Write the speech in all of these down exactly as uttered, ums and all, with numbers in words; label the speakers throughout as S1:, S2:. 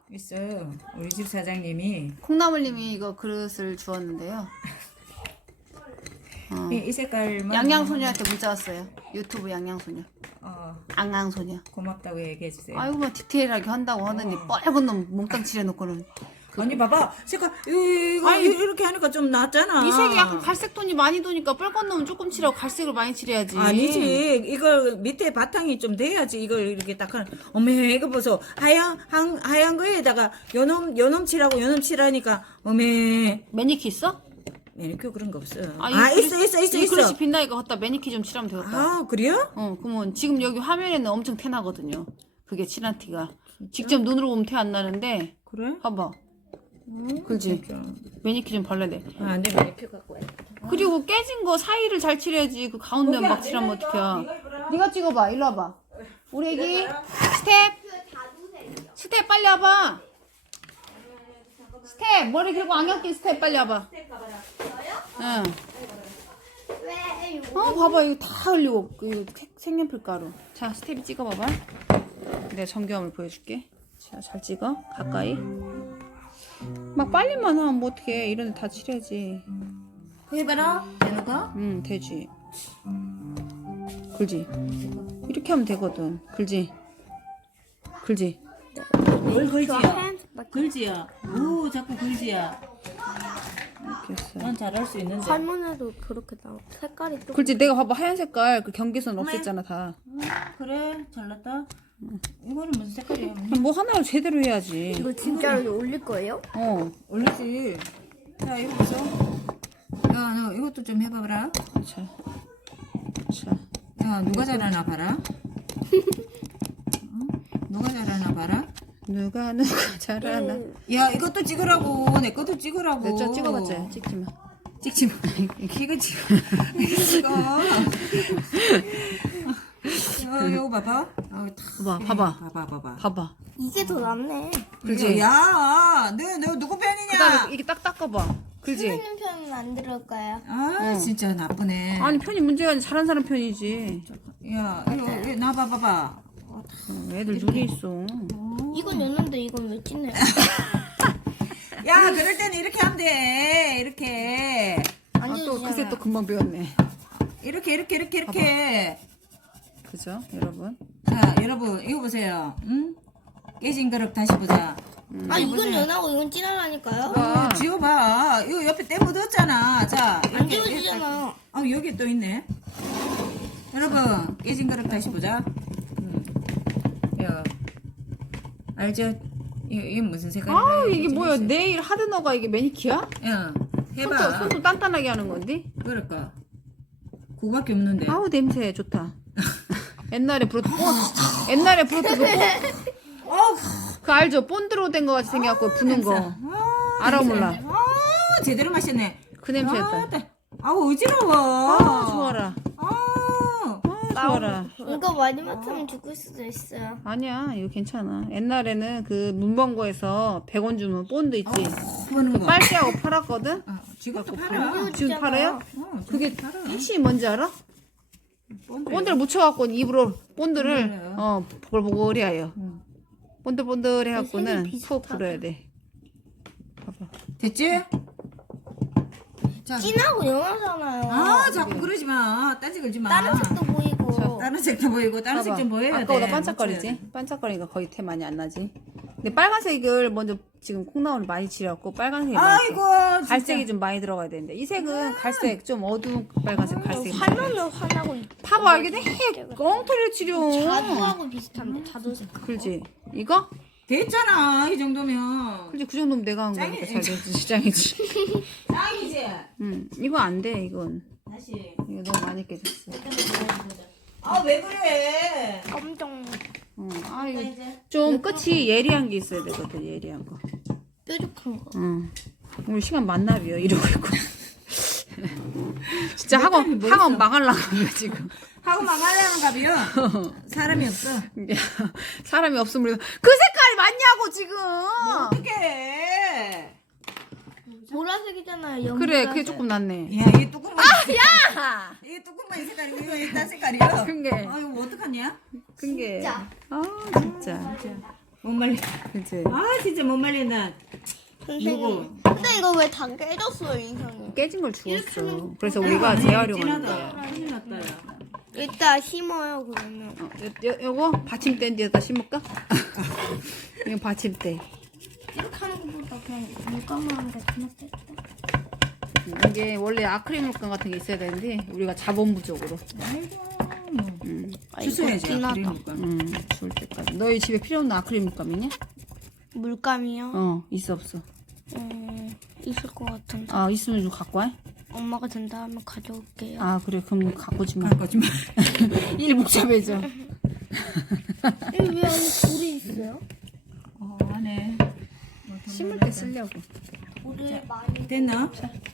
S1: 있어. 우리 집 사장님이
S2: 콩나물님이 이거 그릇을 주었는데요. 어.
S1: 이, 이 색깔만
S2: 양양소녀한테 문자 왔어요. 유튜브 양양소녀.
S1: 어,
S2: 앙앙소녀.
S1: 고맙다고 얘기해 주세요.
S2: 아이고 뭐 디테일하게 한다고 하더니 빨간 놈 몽땅 칠해놓고는.
S1: 아니 봐봐 색깔 이- 이거
S2: 아니,
S1: 이렇게 하니까 좀 낫잖아.
S2: 이 색이 약간 갈색 톤이 많이 도니까 빨간 놈은 조금 칠하고 갈색을 많이 칠해야지.
S1: 아니지 이걸 밑에 바탕이 좀 돼야지 이걸 이렇게 딱 하는. 어메 이거 보소 하얀 한, 하얀 거에다가 요놈 요놈 칠하고 요놈 칠하니까 어메
S2: 매니키 있어?
S1: 매니큐어 그런 거 없어. 아,
S2: 이
S1: 있어
S2: 그릇-
S1: 있어 있어
S2: 이
S1: 있어.
S2: 그릇이 빛나니까 갖다 매니키 좀 칠하면 되겠다.
S1: 아 그래요?
S2: 어, 그러면 지금 여기 화면에는 엄청 티 나거든요. 그게 칠한 티가. 직접 눈으로 보면 티 안 나는데
S1: 그래?
S2: 봐봐. 그지?
S1: 진짜.
S2: 매니키 좀 발라야 돼.
S1: 아, 안 돼, 매니큐어 갖고 와야 돼.
S2: 그리고 깨진 거 사이를 잘 칠해야지. 그 가운데 막 칠하면 어떡해. 네가 찍어봐. 일로 와봐. 우리 애기 스텝. 스텝 빨리 와봐. 스텝 머리 길고 안경 낀 스텝 빨리 와봐. 응.
S3: 왜?
S2: 어 봐봐 이거 다 흘리고 그 색- 색연필 가루. 자 스텝이 찍어봐봐. 내가 정교함을 보여줄게. 자 잘 찍어. 가까이. 막 빨리만 하면 뭐 어떡해. 이런 데 다 칠해야지.
S1: 해봐라. 되는가?
S2: 응 되지. 글지. 이렇게 하면 되거든. 글지. 글지.
S1: 뭘 글지야? 글지야. 오, 자꾸 글지야.
S2: 이렇게 했어.
S1: 난 잘할 수 있는데.
S3: 할머니도 그렇게 나와. 색깔이 좀.
S2: 글지 내가 봐봐 하얀 색깔 그 경계선 없앴잖아 다.
S1: 그래, 잘났다. 이거는 무슨 색깔이야?
S2: 뭐 하나를 제대로 해야지.
S3: 이거 진짜로 올릴 거예요?
S2: 어.
S1: 올리지. 자, 이거 보소. 야, 너 이것도 좀 해봐라.
S2: 자. 자.
S1: 야, 누가 잘하나 봐라. 어? 누가 잘하나 봐라.
S2: 누가 누가 잘하나.
S1: 야, 이것도 찍으라고. 내 것도 찍으라고.
S2: 내저 찍어봤자 찍지 마.
S1: 찍지 마. 이거 찍어. 이거 찍어. 어, 이거 봐봐. 어, 다
S2: 봐봐,
S1: 해.
S2: 봐봐.
S1: 봐봐, 봐봐.
S2: 봐봐.
S3: 이게 더 낫네.
S2: 그지?
S1: 야, 너, 너 누구 편이냐?
S2: 그다음에 이게 딱 닦아봐. 그지?
S3: 쓰는 편은 안 들을까요?
S1: 아, 진짜 나쁘네.
S2: 아니 편이 문제가 아니라 잘하는 사람 편이지.
S1: 야, 이거 왜 나 봐봐 봐.
S2: 어, 애들 눈이 있어.
S3: 이건 였는데 이건 왜 찐해요?
S1: 야, 그럴 때는 이렇게 하면 돼. 이렇게.
S2: 아, 또 그새 또 금방 배웠네.
S1: 이렇게 이렇게 이렇게 이렇게.
S2: 그죠, 여러분?
S1: 자, 여러분 이거 보세요. 응? 깨진 그릇 다시 보자.
S3: 아 이건 연하고 이건 진하라니까요?
S1: 어, 지워봐. 이거 옆에 때 묻었잖아. 자,
S3: 안
S1: 이렇게,
S3: 지워지잖아.
S1: 아, 여기 또 있네. 여러분, 깨진 그릇 다시 보자. 음. 야, 알죠? 이, 이게 무슨 색깔이야?
S2: 아 이게 뭐야? 네일 하드너가 이게 매니키야?
S1: 야, 해봐.
S2: 손도, 손도 단단하게 하는 건데?
S1: 그럴까? 그거밖에 없는데.
S2: 아우 냄새 좋다. 옛날에 브로트 본 옛날에 브로트 그, 본-
S1: 어우,
S2: 그 알죠? 본드로 된 거 같이 생겨갖고 부는 거.
S1: 아,
S2: 알아
S1: 냄새.
S2: 몰라.
S1: 아, 제대로 마셨네.
S2: 그 냄새였다.
S1: 아, 나- 아우, 어지러워.
S2: 아 좋아라.
S1: 아,
S2: 아 좋아라.
S3: 이거 많이 맡으면 죽을 수도 있어요.
S2: 아니야 이거 괜찮아. 옛날에는 그 문방구에서 백 원 주면 본드 있지.
S1: 보는 거.
S2: 빨대하고 팔았거든.
S1: 어, 지금도 팔아.
S2: 지금 팔아요?
S1: 어,
S2: 그게
S1: 팔아.
S2: 핵심이 뭔지 알아?
S1: 본드.
S2: 본드를 묻혀갖고 입으로 본드를
S1: 본드래요.
S2: 어 보글보글해 하여.
S1: 응.
S2: 본들본들 해갖고는
S3: 색이
S2: 푹
S3: 비슷하다.
S2: 불어야 돼. 봐봐.
S1: 됐지? 자.
S3: 진하고 연하잖아요.
S1: 아, 자꾸 그러지 마. 딴지 걸지 마.
S3: 다른 색도 보이고.
S1: 다른 색도 보이고, 다른 색 좀 보여야 돼.
S2: 아까보다 반짝거리지? 반짝거리니까 거의 태 많이 안 나지. 근데 빨간색을 먼저 지금 콩나물을 많이 칠해갖고 빨간색이 많이
S1: 아이고,
S2: 들어.
S1: 진짜.
S2: 갈색이 좀 많이 들어가야 되는데 이 색은 갈색 좀 어두운 빨간색 갈색이 많이 들어가야 돼.
S3: 화면은 화나고
S2: 봐봐 이게 해 엉터리를 치려.
S3: 자두하고 비슷한데 자두 색깔.
S2: 그렇지. 이거?
S1: 됐잖아, 이 정도면.
S2: 그렇지 그 정도면 내가 한 거니까 잘 되지 시장이지.
S1: 짱이지?
S2: 응 이거 안 돼 이건.
S1: 다시.
S2: 이거 너무 많이 깨졌어.
S1: 아, 왜 그래?
S3: 엄청
S2: 응. 아 이거
S1: 이제.
S2: 좀 끝이 예리한 게 있어야 되거든 예리한 거.
S3: 뾰족한 거.
S2: 응. 오늘 시간 만납이요 이러고 있고. 진짜
S1: 몇
S2: 학원
S1: 달이 뭐
S2: 학원
S1: 있어?
S2: 망할라고 지금.
S1: 하고 망하려는 갑이요. 사람이 없어.
S2: 사람이 없으면 그 색깔이 맞냐고 지금.
S1: 어떡해.
S3: 보라색이잖아요.
S2: 그래 그게 조금 낫네.
S1: 야, 이게 뚜껑만.
S2: 야.
S1: 이게 뚜껑만 이 색깔이고, 이거 이딴 색깔이요.
S2: 그게
S1: 아, 이거 뭐 어떡하냐?
S2: 그게.
S3: 진짜.
S2: 아 진짜.
S1: 못 말려.
S2: 그치?
S1: 아 진짜 못 말린다.
S3: 선생님. 근데 이거 왜 다 깨졌어요, 인상이?
S2: 깨진 걸 주웠어. 그래서 우리가 재활용하는
S1: 아, 진하다.
S2: 거야.
S1: 큰일 났다 야.
S3: 이따 심어요, 그러면.
S2: 어, 요, 요, 요거 받침대에다 심을까? 이거 받침대.
S3: 이렇게 하는 것보다 그냥 물감을 하는 게 더 낫겠다.
S2: 이게 원래 아크릴 물감 같은 게 있어야 되는데 우리가 자본 부족으로. 음,
S3: 아, 이거
S1: 주셔야지.
S3: 진하다.
S1: 그러니까.
S2: 음, 줄 때까지. 너희 집에 필요 없는 아크릴 물감이냐?
S3: 물감이요?
S2: 어, 있어 없어?
S3: 음, 있을 것 같은데.
S2: 아, 있으면 좀 갖고 와.
S3: 엄마가 된다 하면 가져올게요.
S2: 아, 그래. 그럼 갖고 지 마.
S1: 갈 거지 마.
S2: 일 복잡해져.
S3: 여기 왜 안에 돌이 있어요?
S1: 어 안에
S2: 심을 때 쓰려고.
S3: 돌을 많이.
S1: 됐나?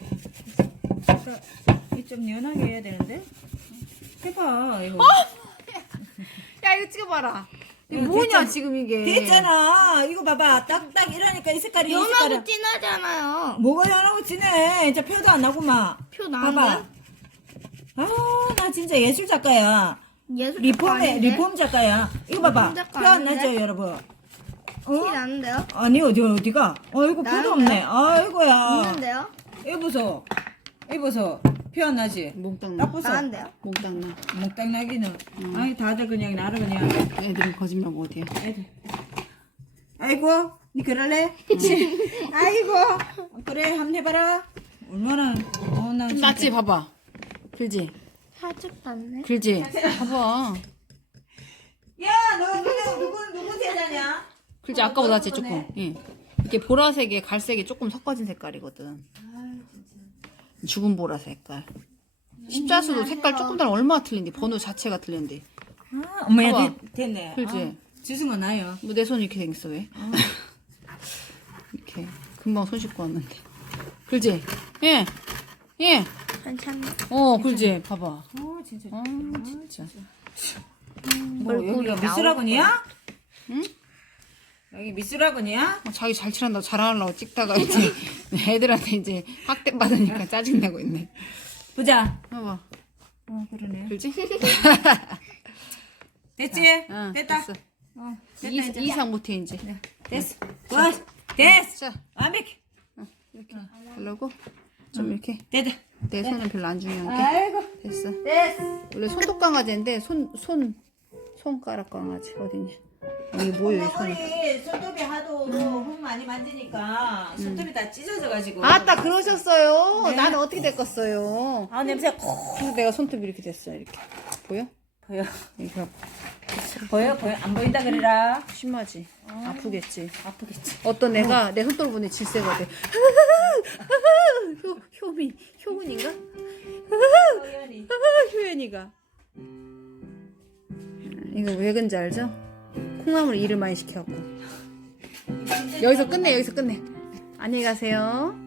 S1: 이좀 연하게 해야 되는데. 해봐 이거.
S2: 야, 이거 찍어봐라. 이거
S1: 이거
S2: 뭐냐,
S1: 됐잖아.
S2: 지금 이게.
S1: 됐잖아. 이거 봐봐. 딱딱 이러니까 이 색깔이 이
S3: 연하고
S1: 색깔이.
S3: 진하잖아요.
S1: 뭐가 연하고 진해. 진짜 표도 안 나구만.
S3: 표
S1: 봐봐.
S3: 나는데?
S1: 아, 나 진짜 예술 작가야.
S3: 예술
S1: 리폼에 리폼 작가야. 이거 봐봐.
S3: 리폼 작가
S1: 표 안
S3: 아닌데?
S1: 나죠, 여러분?
S3: 티 나는데요?
S1: 아니 어디 어디가? 어이구 표도
S3: 나는데요?
S1: 없네. 아이고야.
S3: 있는데요?
S1: 이거 보소. 이거 보소. 표 안 나지?
S2: 몽땅 나.
S1: 딱 보소.
S3: 나는데요?
S2: 몽땅 나.
S1: 몽땅 나기는. 아니 다들 그냥 나를 그냥.
S2: 애들은 거짓말 못해.
S1: 애들. 아이고, 니 그럴래? 아이고, 그래 한번 해봐라. 얼마나 어나
S2: 낫지, 봐봐. 글지?
S3: 살짝 봤네.
S2: 글지? 봐봐.
S1: 야, 너 누구 누구 누구 제자냐?
S2: 글지 아까보다 낫지, 조금. 예. 이게 보라색에 갈색이 조금 섞어진 색깔이거든. 죽은 보라 색깔. 십자수도 색깔 조금 다른 얼마나 틀린데 번호 자체가 틀린데.
S1: 아, 엄마야
S2: 봐봐.
S1: 됐- 됐네.
S2: 그지?
S1: 아, 지승아 나요.
S2: 뭐 내 손이 이렇게 생겼어 왜? 이렇게 금방 손 씻고 왔는데. 글지? 예, 예.
S3: 괜찮네.
S2: 어, 글지? 봐봐.
S1: 어 진짜.
S2: 아, 진짜.
S1: 뭐 여기가 미술학원이야?
S2: 응?
S1: 여기 미술학원이야?
S2: 어, 자기 잘 칠한다고 자랑하려고 찍다가 이제 애들한테 이제 학대 받으니까 짜증 나고 있네.
S1: 보자.
S2: 봐봐.
S1: 어 그러네.
S2: 글지?
S1: 됐지?
S2: 응,
S1: 됐다.
S2: 됐어.
S1: 어 됐다
S2: 이,
S1: 이제.
S2: 이상 못해 이제.
S1: 됐어. 와 됐어.
S2: 자,
S1: 완벽해.
S2: 이렇게 하려고 좀 이렇게.
S1: 됐다.
S2: 내 손은 별로 안 중요한
S1: 아이고
S2: 게 됐어.
S1: 됐어.
S2: 원래 손톱 강아지인데 손 손 손가락 강아지 어디냐? 이게 뭐예요, 이 손이?
S1: 우리 손톱이 하도 흙 많이 만지니까 손톱이 다 찢어져가지고.
S2: 아따 그러셨어요.
S1: 네.
S2: 나는 어떻게 됐겠어요?
S1: 아 냄새 콕
S2: 그래서 내가 손톱이 이렇게 됐어요. 이렇게 보여?
S1: 보여.
S2: 이거
S1: 보여 보여 안 보인다 그래라.
S2: 심하지. 아프겠지.
S1: 아프겠지.
S2: 어떤 애가 내 손톱을 보니 질색가 돼. 효 효민 효은인가?
S1: 소연이.
S2: 효연이가. 이거 왜 그런지 알죠? 콩나물 일을 많이 시켜갖고. 여기서 끝내 여기서 끝내. 안녕히 가세요.